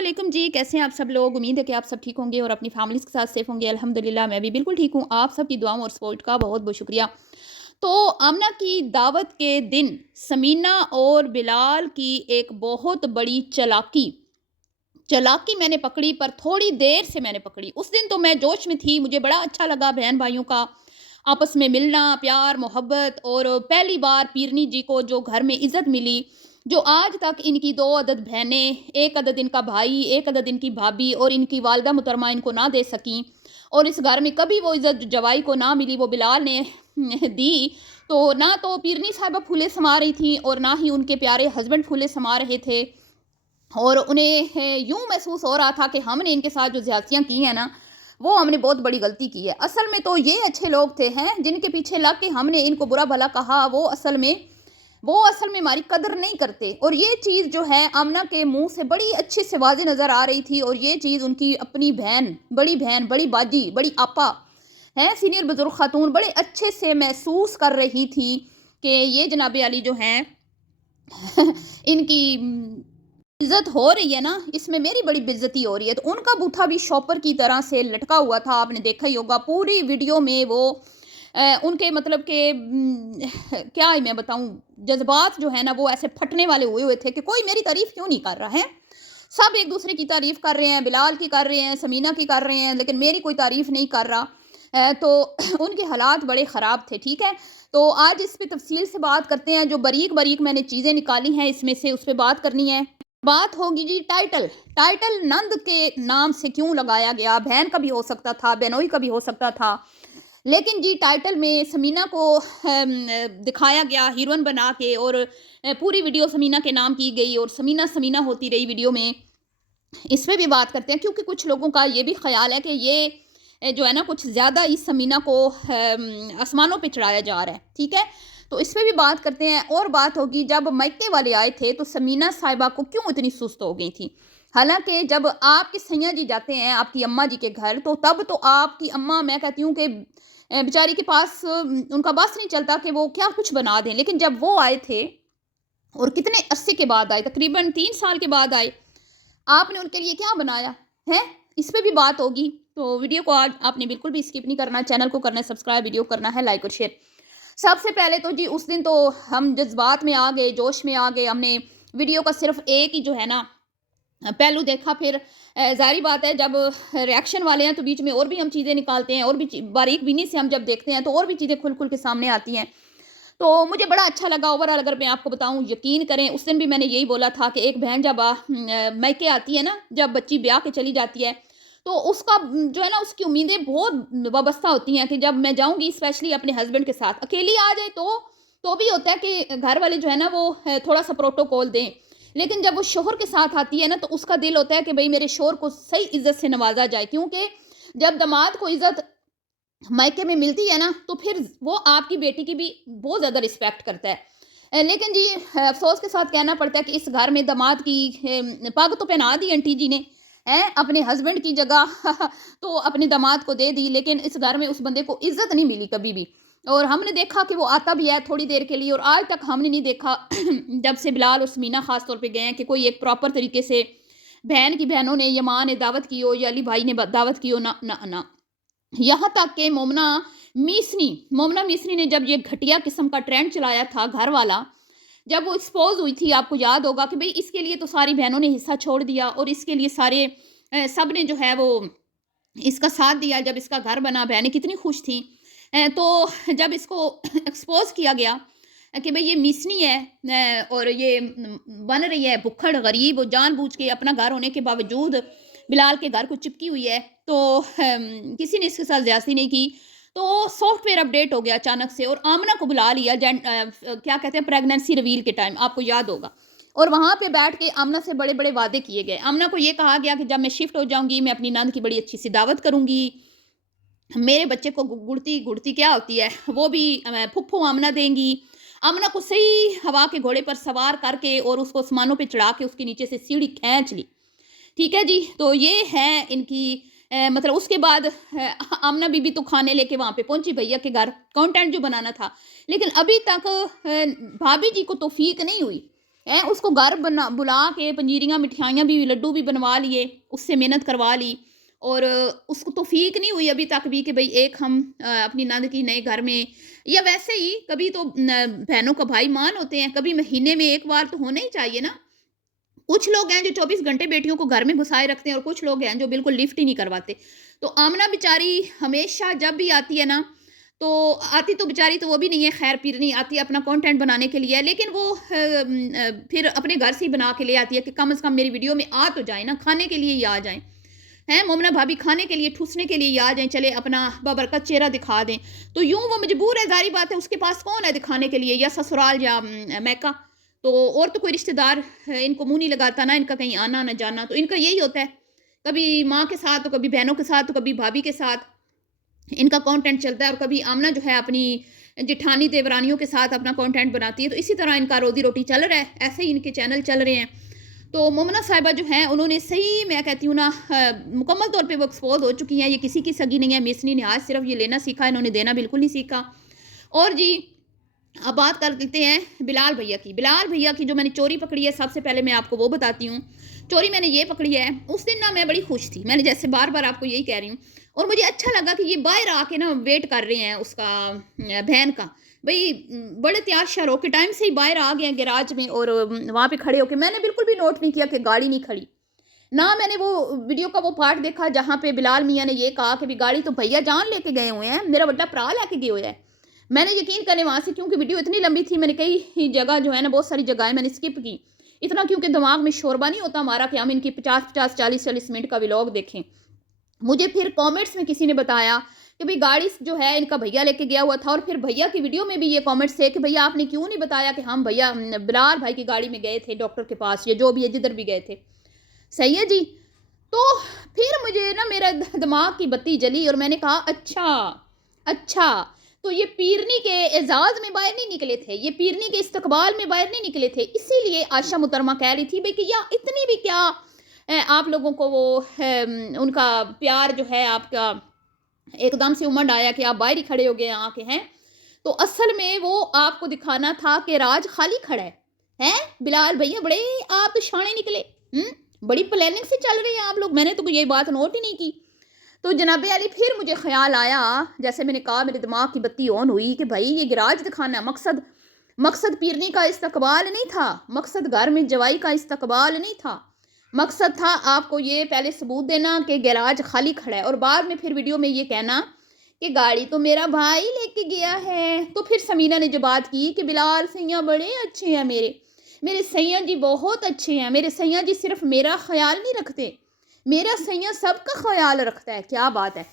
वालेकुम जी, कैसे हैं आप सब लोग। उम्मीद है कि आप सब ठीक होंगे और अपनी फैमिलीज़ के साथ सेफ होंगे। अल्हम्दुलिल्लाह मैं भी बिल्कुल ठीक हूँ। आप सबकी दुआओं और सपोर्ट का बहुत बहुत शुक्रिया। तो आमना की दावत के दिन समीना और बिलाल की एक बहुत बड़ी चालाकी चालाकी मैंने पकड़ी, पर थोड़ी देर से मैंने पकड़ी। उस दिन तो मैं जोश में थी, मुझे बड़ा अच्छा लगा बहन भाइयों का आपस में मिलना, प्यार, मोहब्बत, और पहली बार पीरनी जी को जो घर में इज़्ज़त मिली, जो आज तक इनकी 2 अदद बहनें, 1 अदद इनका भाई, 1 अदद इनकी भाभी और इनकी वालिदा मुहतरमा इनको ना दे सकीं, और इस घर में कभी वो इज़्ज़त जवाई को ना मिली, वो बिलाल ने दी। तो ना तो पीरनी साहिबा फूले समा रही थी और ना ही उनके प्यारे हस्बैंड फूले समा रहे थे, और उन्हें यूँ महसूस हो रहा था कि हमने इनके साथ जो ज़्यादतियाँ की हैं ना, वो हमने बहुत बड़ी गलती की है। असल में तो ये अच्छे लोग थे हैं जिनके पीछे लग के हमने इनको बुरा भला कहा, वो असल में हमारी कदर नहीं करते। और ये चीज़ जो है आमना के मुँह से बड़ी अच्छे से वाज़ेह नज़र आ रही थी, और ये चीज़ उनकी अपनी बहन, बड़ी बाजी, बड़ी आपा हैं, सीनियर बुज़ुर्ग खातून बड़े अच्छे से महसूस कर रही थी कि ये जनाब अली जो हैं इनकी इज़्ज़त हो रही है ना, इसमें मेरी बड़ी बेइज़्ज़ती हो रही है। तो उनका बूथा भी शॉपर की तरह से लटका हुआ था, आपने देखा ही होगा पूरी वीडियो में वो उनके मतलब के क्या ही मैं बताऊँ, जज़्बात जो है ना वो ऐसे फटने वाले हुए हुए थे कि कोई मेरी तारीफ़ क्यों नहीं कर रहा है। सब एक दूसरे की तारीफ़ कर रहे हैं, बिलाल की कर रहे हैं, समीना की कर रहे हैं, लेकिन मेरी कोई तारीफ़ नहीं कर रहा। तो उनके हालात बड़े ख़राब थे, ठीक है? तो आज इस पे तफ़सील से बात करते हैं, जो बारीक-बारीक मैंने चीज़ें निकाली हैं इसमें से उस पे बात करनी है। बात होगी जी टाइटल। टाइटल नंद के नाम से क्यों लगाया गया? बहन का भी हो सकता था, बहनोई का भी हो सकता था। लेकिन जी टाइटल में समीना को दिखाया गया हीरोइन बना के, और पूरी वीडियो समीना के नाम की गई और समीना समीना होती रही वीडियो में। इस पे भी बात करते हैं, क्योंकि कुछ लोगों का ये भी ख़्याल है कि ये जो है ना कुछ ज़्यादा इस समीना को आसमानों पे चढ़ाया जा रहा है, ठीक है? तो इस पे भी बात करते हैं। और बात होगी जब मायके वाले आए थे तो समीना साहिबा को क्यों इतनी सुस्त हो गई थी? हालाँकि जब आपके सैयां जी जाते हैं आपकी अम्मा जी के घर, तो तब तो आपकी अम्मा, मैं कहती हूँ कि बेचारी के पास उनका बस नहीं चलता कि वो क्या कुछ बना दें। लेकिन जब वो आए थे, और कितने अरसे के बाद आए, तकरीबन 3 साल के बाद आए, आपने उनके लिए क्या बनाया है? इस पे भी बात होगी। तो वीडियो को आज आपने बिल्कुल भी स्किप नहीं करना, चैनल को करना है सब्सक्राइब, वीडियो करना है लाइक और शेयर। सबसे पहले तो जी उस दिन तो हम जज्बात में आ गए, जोश में आ गए। हमने वीडियो का सिर्फ एक ही जो है ना पहलू देखा, फिर ज़ाहिर बात है जब रिएक्शन वाले हैं तो बीच में और भी हम चीज़ें निकालते हैं, और भी बारीक बीनी से हम जब देखते हैं तो और भी चीज़ें खुल खुल के सामने आती हैं। तो मुझे बड़ा अच्छा लगा ओवरऑल। अगर मैं आपको बताऊँ, यकीन करें उस दिन भी मैंने यही बोला था कि एक बहन जब मायके आती है ना, जब बच्ची ब्याह के चली जाती है, तो उसका जो है ना उसकी उम्मीदें बहुत वाबस्ता होती हैं कि जब मैं जाऊँगी स्पेशली अपने हस्बैंड के साथ, अकेली आ जाए तो भी होता है कि घर वाले जो है ना वो थोड़ा-सा प्रोटोकॉल दें। लेकिन जब वो शौहर के साथ आती है ना, तो उसका दिल होता है कि भई मेरे शौहर को सही इज़्ज़त से नवाज़ा जाए, क्योंकि जब दामाद को इज़्ज़त मायके में मिलती है ना, तो फिर वो आपकी बेटी की भी बहुत ज़्यादा रिस्पेक्ट करता है। लेकिन जी अफ़सोस के साथ कहना पड़ता है कि इस घर में दामाद की पग तो पहना दी आंटी जी ने, हैं? अपने हस्बैंड की जगह तो अपने दामाद को दे दी, लेकिन इस घर में उस बंदे को इज़्ज़त नहीं मिली कभी भी। और हमने देखा कि वो आता भी है थोड़ी देर के लिए, और आज तक हमने नहीं देखा जब से बिलाल और समीना ख़ास तौर पे गए हैं कि कोई एक प्रॉपर तरीके से बहन की बहनों ने या माँ ने दावत की हो या अली भाई ने दावत की हो, ना, ना, ना। यहाँ तक कि मोमना मिस्री ने जब ये घटिया किस्म का ट्रेंड चलाया था घर वाला, जब वो एक्सपोज़ हुई थी, आपको याद होगा कि भई इसके लिए तो सारी बहनों ने हिस्सा छोड़ दिया, और इसके लिए सारे सब ने जो है वो इसका साथ दिया। जब इसका घर बना, बहनें कितनी खुश थीं। तो जब इसको एक्सपोज़ किया गया कि भई ये मिसनी है, और ये बन रही है भुक्खड़, गरीब, और जानबूझ के अपना घर होने के बावजूद बिलाल के घर को चिपकी हुई है, तो किसी ने इसके साथ ज़्यादती नहीं की। तो सॉफ्टवेयर अपडेट हो गया अचानक से, और आमना को बुला लिया क्या कहते हैं, प्रेगनेंसी रिवील के टाइम, आपको याद होगा। और वहाँ पे बैठ के आमना से बड़े-बड़े वादे किए गए। आमना को ये कहा गया कि जब मैं शिफ्ट हो जाऊँगी, मैं अपनी नंद की बड़ी अच्छी-सी दावत करूँगी। मेरे बच्चे को गुड़ती गुड़ती क्या होती है, वो भी फूफू आमना देंगी। आमना को सही हवा के घोड़े पर सवार करके और उसको आसमानों पे चढ़ा के उसके नीचे से सीढ़ी खींच ली। ठीक है जी, तो ये है इनकी मतलब उसके बाद आमना बीबी तो खाने लेके वहाँ पे पहुँची भैया के घर, कंटेंट जो बनाना था। लेकिन अभी तक भाभी जी को तौफ़ीक नहीं हुई हैं, उसको घर बना बुला के पंजीरियाँ, मिठाइयाँ भी, लड्डू भी बनवा लिए, उससे मिन्नत करवा ली। और उसको तौफ़ीक नहीं हुई अभी तक भी कि भई एक हम अपनी नंद की नए घर में, या वैसे ही कभी तो न बहनों का भाईमान होते हैं, कभी महीने में 1 बार तो होना ही चाहिए ना। कुछ लोग हैं जो 24 घंटे बेटियों को घर में घुसाए रखते हैं और कुछ लोग हैं जो बिल्कुल लिफ्ट ही नहीं करवाते। तो आमना बेचारी हमेशा जब भी आती है ना, तो आती तो बेचारी तो वो भी नहीं है, खैर पीरनी आती है अपना कंटेंट बनाने के लिए, लेकिन वो फिर अपने घर से ही बना के ले आती है कि कम से कम मेरी वीडियो में आ तो जाए ना, खाने के लिए ही आ जाएँ। हैं, मोमना भाभी खाने के लिए, ठूसने के लिए ही आ जाएँ, चले अपना बाबरकत चेहरा दिखा दें। तो यूँ वो मजबूर है, ज़ाहिर बात है, उसके पास कौन है दिखाने के लिए, या ससुराल या मैका। तो और तो कोई रिश्तेदार इनको मुँह नहीं लगाता, ना इनका कहीं आना ना जाना, तो इनका यही होता है, कभी माँ के साथ, तो कभी बहनों के साथ, तो कभी भाभी के साथ इनका कंटेंट चलता है, और कभी आमना जो है अपनी जेठानी देवरानियों के साथ अपना कंटेंट बनाती है। तो इसी तरह इनका रोज़ी-रोटी चल रहा है, ऐसे ही इनके चैनल चल रहे हैं। तो मोमना साहिबा जो हैं, उन्होंने सही, मैं कहती हूँ ना, मुकम्मल तौर पे वो एक्सपोज़ हो चुकी हैं। ये किसी की सगी नहीं है, मिसनी निहाज सिर्फ़ ये लेना सीखा है, इन्होंने देना बिल्कुल नहीं सीखा। और जी, अब बात कर लेते हैं बिलाल भैया की। बिलाल भैया की जो मैंने चोरी पकड़ी है, सबसे पहले मैं आपको वो बताती हूँ। चोरी मैंने ये पकड़ी है, उस दिन ना मैं बड़ी खुश थी। मैंने जैसे बार-बार आपको यही कह रही हूँ, और मुझे अच्छा लगा कि ये बाहर आके ना वेट कर रहे हैं उसका, बहन का। भई बड़े तैयार-श्यार होके टाइम से ही बाहर आ गए हैं गैराज में, और वहाँ पे खड़े होके मैंने बिल्कुल भी नोट नहीं किया कि गाड़ी नहीं खड़ी। ना मैंने वो वीडियो का वो पार्ट देखा जहाँ पे बिलाल मियाँ ने ये कहा कि भी गाड़ी तो भैया जान लेके गए हुए हैं, मेरा बड़ा भरा लेके गए हुए हैं। मैंने यकीन करें वहाँ से, क्योंकि वीडियो इतनी लंबी थी, मैंने कई जगह जो है ना, बहुत सारी जगहें मैंने स्किप की। इतना क्योंकि दिमाग में शोरबा नहीं होता हमारा कि हम इनकी 50-50, 40-40 मिनट का व्लॉग देखें। मुझे फिर कमेंट्स में किसी ने बताया कि भई गाड़ी जो है इनका भैया लेके गया हुआ था, और फिर भैया की वीडियो में भी ये कमेंट्स थे कि भैया आपने क्यों नहीं बताया कि हम भैया बिलाल भाई की गाड़ी में गए थे डॉक्टर के पास, या जो भी है जिधर भी गए थे। सही है जी। तो फिर मुझे ना मेरा दिमाग की बत्ती जली, और मैंने कहा अच्छा, अच्छा, तो ये पीरनी के एजाज़ में बाहर नहीं निकले थे, ये पीरनी के इस्तकबाल में बाहर नहीं निकले थे। इसीलिए आयशा मुहतरमा कह रही थी भई कि या इतनी भी क्या आप लोगों को वो उनका प्यार जो है आपका एकदम से उमड़ आया कि आप बाहर ही खड़े हो गए आके हैं। तो असल में वो आपको दिखाना था कि राज खाली खड़ा है। हैं? बिलाल भैया बड़े आप तो शाणे निकले। हुँ? बड़ी प्लानिंग से चल रहे हैं आप लोग, मैंने तो ये बात नोट ही नहीं की। तो जनाबे अली फिर मुझे ख़्याल आया, जैसे मैंने कहा मेरे दिमाग की बत्ती ऑन हुई कि भई ये गैराज दिखाना मकसद, मकसद पीरनी का इस्तकबाल नहीं था, मकसद घर में जवाई का इस्तकबाल नहीं था। मकसद था आपको ये पहले सबूत देना कि गैराज खाली खड़ा है, और बाद में फिर वीडियो में ये कहना कि गाड़ी तो मेरा भाई लेके गया है। तो फिर समीना ने जो बात की कि बिलाल सैयां बड़े अच्छे हैं, मेरे सैयां जी बहुत अच्छे हैं, मेरे सैयां जी सिर्फ मेरा ख्याल नहीं रखते, मेरा सैयां सबका ख्याल रखता है। क्या बात है।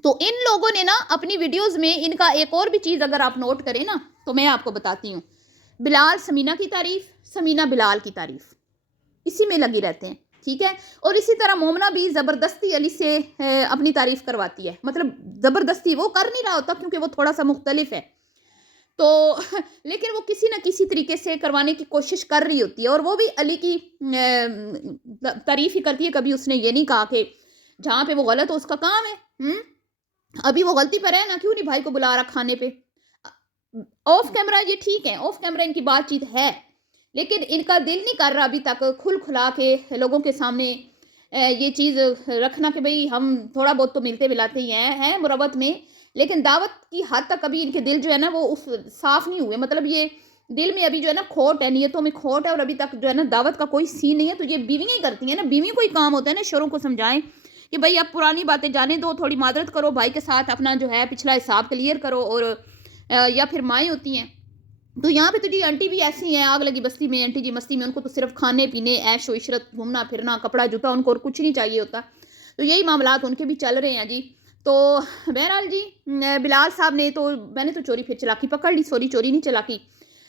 तो इन लोगों ने ना अपनी वीडियोस में इनका एक और भी चीज़ अगर आप नोट करें ना, तो मैं आपको बताती हूँ। बिलाल समीना की तारीफ, समीना बिलाल की तारीफ, इसी में लगी रहते हैं, ठीक है। और इसी तरह मोमना भी ज़बरदस्ती अली से अपनी तारीफ करवाती है, मतलब ज़बरदस्ती वो कर नहीं रहा होता क्योंकि वो थोड़ा सा मुख्तलिफ है, तो लेकिन वो किसी न किसी तरीके से करवाने की कोशिश कर रही होती है, और वो भी अली की तारीफ ही करती है। कभी उसने ये नहीं कहा कि जहाँ पे वो गलत हो उसका काम है। अभी वो गलती पर है ना, क्यों नहीं भाई को बुला रहा खाने पे। ऑफ कैमरा ये ठीक है, ऑफ कैमरा इनकी बातचीत है, लेकिन इनका दिल नहीं कर रहा अभी तक खुल खुला के लोगों के सामने ये चीज़ रखना कि भाई हम थोड़ा बहुत तो मिलते मिलाते ही हैं मुरब्बत में, लेकिन दावत की हद तक अभी इनके दिल जो है ना वो उस साफ़ नहीं हुए। मतलब ये दिल में अभी जो है ना खोट है, नियतों में खोट है, और अभी तक जो है ना दावत का कोई सीन नहीं है। तो ये बीवियाँ ही करती हैं ना, बीवियों को ही काम होता है ना शोरों को समझाएं कि भाई अब पुरानी बातें जाने दो, थोड़ी मादरत करो, भाई के साथ अपना जो है पिछला हिसाब क्लियर करो, और या फिर माएँ होती हैं। तो यहाँ पे तो जी आंटी भी ऐसी हैं, आग लगी बस्ती में आंटी जी मस्ती में, उनको तो सिर्फ खाने पीने ऐश व इशरत घूमना फिरना कपड़ा जूता, उनको और कुछ नहीं चाहिए होता। तो यही मामलात उनके भी चल रहे हैं जी। तो बहरहाल जी बिलाल साहब ने तो, मैंने तो चोरी फिर चलाकी पकड़ ली, सॉरी चोरी नहीं चलाकी,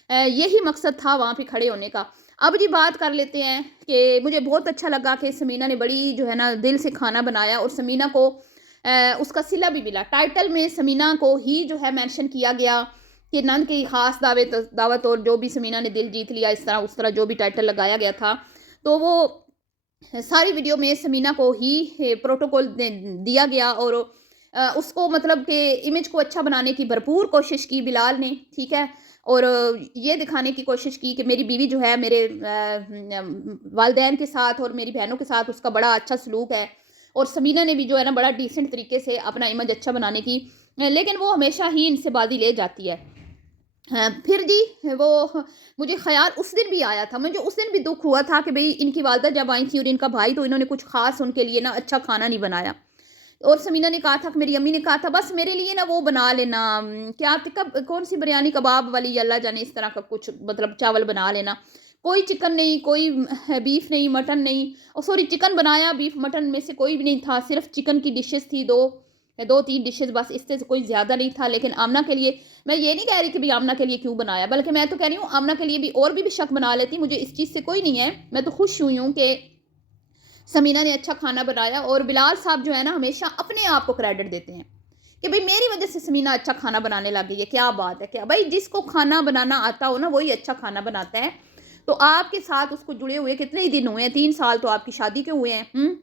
यही मकसद था वहाँ पे खड़े होने का। अब जी बात कर लेते हैं कि मुझे बहुत अच्छा लगा कि समीना ने बड़ी जो है ना दिल से खाना बनाया, और समीना को उसका सिला भी मिला। टाइटल में समीना को ही जो है मेंशन किया गया कि नंद की खास दावत और जो भी समीना ने दिल जीत लिया, इस तरह उस तरह जो भी टाइटल लगाया गया था, तो वो सारी वीडियो में समीना को ही प्रोटोकॉल दिया गया, और उसको मतलब कि इमेज को अच्छा बनाने की भरपूर कोशिश की बिलाल ने, ठीक है। اور یہ دکھانے کی کوشش کی کہ میری بیوی جو ہے میرے والدین کے ساتھ اور میری بہنوں کے ساتھ اس کا بڑا اچھا سلوک ہے، اور سمینہ نے بھی جو ہے نا بڑا ڈیسنٹ طریقے سے اپنا امیج اچھا بنانے کی، لیکن وہ ہمیشہ ہی ان سے بازی لے جاتی ہے۔ پھر جی وہ مجھے خیال اس دن بھی آیا تھا، مجھے اس دن بھی دکھ ہوا تھا کہ بھئی ان کی والدہ جب آئی تھی اور ان کا بھائی، تو انہوں نے کچھ خاص ان کے لیے نا اچھا کھانا نہیں بنایا، اور سمینہ نے کہا تھا کہ میری امی نے کہا تھا بس میرے لیے نا وہ بنا لینا، کیا کون سی بریانی کباب والی، اللہ جانے اس طرح کا کچھ، مطلب چاول بنا لینا، کوئی چکن نہیں، کوئی بیف نہیں، مٹن نہیں، اور سوری چکن بنایا، بیف مٹن میں سے کوئی بھی نہیں تھا، صرف چکن کی ڈشز تھی، دو تین ڈشز بس، اس سے کوئی زیادہ نہیں تھا۔ لیکن آمنہ کے لیے، میں یہ نہیں کہہ رہی کہ بھی آمنہ کے لیے کیوں بنایا، بلکہ میں تو کہہ رہی ہوں آمنہ کے لیے بھی اور بھی شک بنا لیتی، مجھے اس چیز سے کوئی نہیں ہے، میں تو خوش ہوئی ہوں کہ سمینہ نے اچھا کھانا بنایا۔ اور بلال صاحب جو ہے نا ہمیشہ اپنے آپ کو کریڈٹ دیتے ہیں کہ بھئی میری وجہ سے سمینہ اچھا کھانا بنانے لگ گئی ہے، کیا بات ہے، کیا بھئی جس کو کھانا بنانا آتا ہو نا وہی اچھا کھانا بناتا ہے۔ تو آپ کے ساتھ اس کو جڑے ہوئے کتنے ہی دن ہوئے ہیں، 3 سال تو آپ کی شادی کے ہوئے ہیں،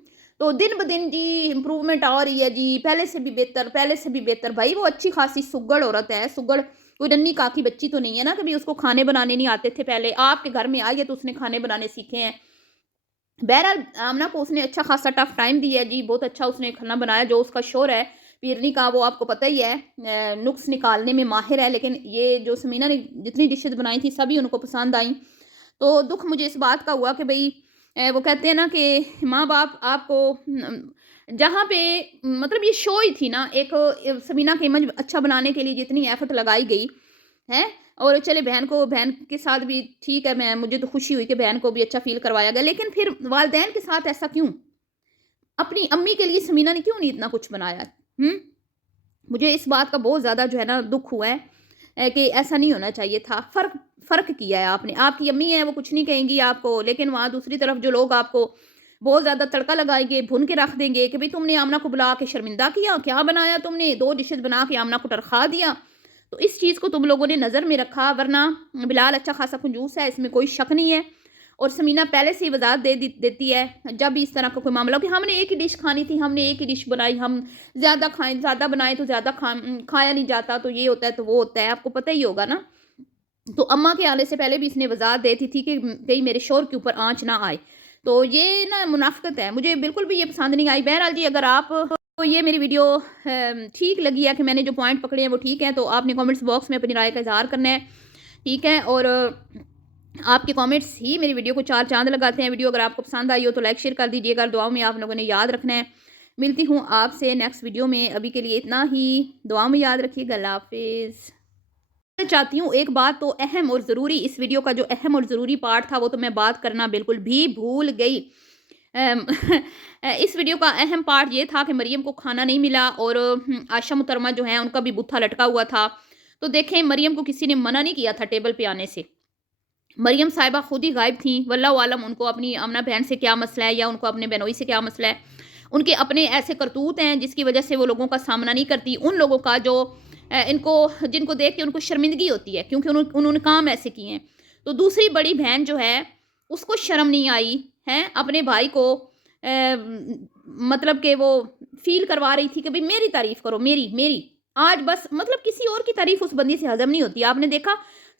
تو دن بدن جی امپروومنٹ آ رہی ہے جی، پہلے سے بھی بہتر، پہلے سے بھی بہتر۔ بھائی وہ اچھی خاصی سگڑ عورت ہے، سگڑ کوئی ننھی کاکی بچی تو نہیں ہے نا کہ بھی اس کو کھانے بنانے نہیں آتے تھے، پہلے آپ کے گھر میں آئی ہے تو اس نے کھانے بنانے سیکھے ہیں۔ بہرحال آمنہ کو اس نے اچھا خاصا ٹف ٹائم دیا ہے جی، بہت اچھا اس نے کھانا بنایا، جو اس کا شور ہے پیرنی کا وہ آپ کو پتہ ہی ہے، نقص نکالنے میں ماہر ہے، لیکن یہ جو سمینہ نے جتنی ڈشز بنائی تھی سبھی ان کو پسند آئیں۔ تو دکھ مجھے اس بات کا ہوا کہ بھئی وہ کہتے ہیں نا کہ ماں باپ آپ کو جہاں پہ مطلب یہ شو ہی تھی نا ایک، سمینہ کے امیج اچھا بنانے کے لیے جتنی ایفرٹ لگائی گئی ہے، اور چلے بہن کے ساتھ بھی ٹھیک ہے، مجھے تو خوشی ہوئی کہ بہن کو بھی اچھا فیل کروایا گیا، لیکن پھر والدین کے ساتھ ایسا کیوں؟ اپنی امی کے لیے سمینہ نے کیوں نہیں اتنا کچھ بنایا؟ مجھے اس بات کا بہت زیادہ جو ہے نا دکھ ہوا ہے کہ ایسا نہیں ہونا چاہیے تھا۔ فرق کیا ہے آپ نے، آپ کی امی ہے وہ کچھ نہیں کہیں گی آپ کو، لیکن وہاں دوسری طرف جو لوگ آپ کو بہت زیادہ تڑکا لگائیں گے، بھن کے رکھ دیں گے کہ بھئی تم نے آمنہ کو بلا کے شرمندہ کیا، کیا بنایا تم نے، 2 ڈشز بنا کے آمنہ کو ٹرخا دیا، تو اس چیز کو تم لوگوں نے نظر میں رکھا، ورنہ بلال اچھا خاصا کنجوس ہے، اس میں کوئی شک نہیں ہے، اور سمینہ پہلے سے ہی وضاحت دے دیتی ہے جب بھی اس طرح کا کوئی معاملہ ہو کہ ہم نے ایک ہی ڈش کھانی تھی، ہم نے ایک ہی ڈش بنائی، ہم زیادہ کھائیں، زیادہ بنائیں تو زیادہ کھایا نہیں جاتا، تو یہ ہوتا ہے تو وہ ہوتا ہے، آپ کو پتہ ہی ہوگا نا۔ تو اماں کے آنے سے پہلے بھی اس نے وضاحت دیتی تھی کہ کہیں میرے شور کے اوپر آنچ نہ آئے، تو یہ نا منافقت ہے، مجھے بالکل بھی یہ پسند نہیں آئی۔ بہرحال جی اگر آپ کو یہ میری ویڈیو ٹھیک لگی ہے کہ میں نے جو پوائنٹ پکڑے ہیں وہ ٹھیک ہیں، تو آپ نے کامنٹس باکس میں اپنی رائے کا اظہار کرنا ہے، ٹھیک ہے، اور آپ کے کامنٹس ہی میری ویڈیو کو 4 چاند لگاتے ہیں۔ ویڈیو اگر آپ کو پسند آئی ہو تو لائک شیئر کر دیجیے گا، دعاؤں میں آپ لوگوں نے یاد رکھنا ہے۔ ملتی ہوں آپ سے نیکسٹ ویڈیو میں، ابھی کے لیے اتنا ہی، دعاؤں میں یاد رکھیے گا، اللہ حافظ۔ میں چاہتی ہوں ایک بات تو اہم اور ضروری، اس ویڈیو کا جو اہم اور ضروری پارٹ تھا وہ تو میں بات کرنا بالکل بھی بھول گئی۔ اس ویڈیو کا اہم پارٹ یہ تھا کہ مریم کو کھانا نہیں ملا، اور عائشہ محترمہ جو ہیں ان کا بھی بتھا لٹکا ہوا تھا، تو دیکھیں مریم کو کسی نے منع نہیں کیا تھا ٹیبل پہ آنے سے، مریم صاحبہ خود ہی غائب تھیں، واللہ عالم ان کو اپنی آمنہ بہن سے کیا مسئلہ ہے، یا ان کو اپنے بہنوئی سے کیا مسئلہ ہے، ان کے اپنے ایسے کرتوت ہیں جس کی وجہ سے وہ لوگوں کا سامنا نہیں کرتی، ان لوگوں کا جو جن کو دیکھ کے ان کو شرمندگی ہوتی ہے کیونکہ انہوں نے کام ایسے کیے ہیں۔ تو دوسری بڑی بہن جو ہے اس کو شرم نہیں آئی ہے اپنے بھائی کو مطلب کہ وہ فیل کروا رہی تھی کہ بھئی میری تعریف کرو، میری آج بس، مطلب کسی اور کی تعریف اس بندی سے ہضم نہیں ہوتی۔ آپ نے دیکھا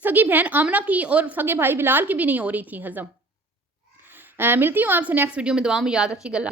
سگی بہن آمنہ کی اور سگے بھائی بلال کی بھی نہیں ہو رہی تھی ہضم۔ ملتی ہوں آپ سے نیکسٹ ویڈیو میں، دعاؤں میں یاد رکھیے گا۔